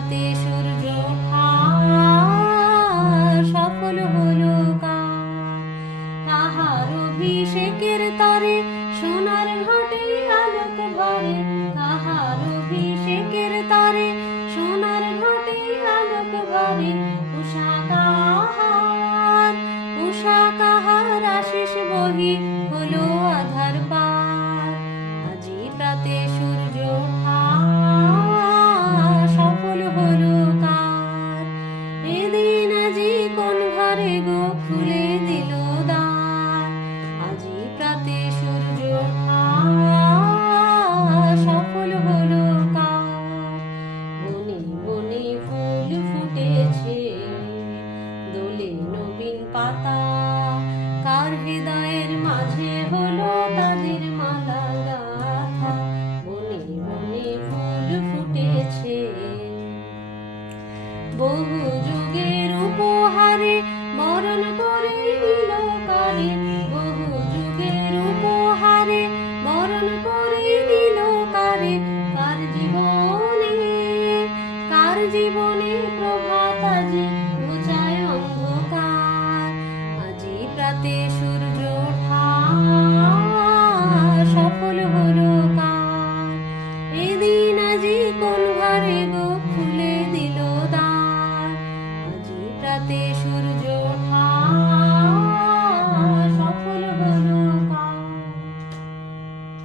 প্রাতে সূর্য খার সফল হলো কার। তাহার অভিষেকের তরে সোনার ঘটে আলোক ভরে, তাহার অভিষেকের তরে সোনার ঘটে আলোক ভরে। উষা কাহার, উষা কাহার আশিস বহি হলো আধার পার। আজি প্রাতে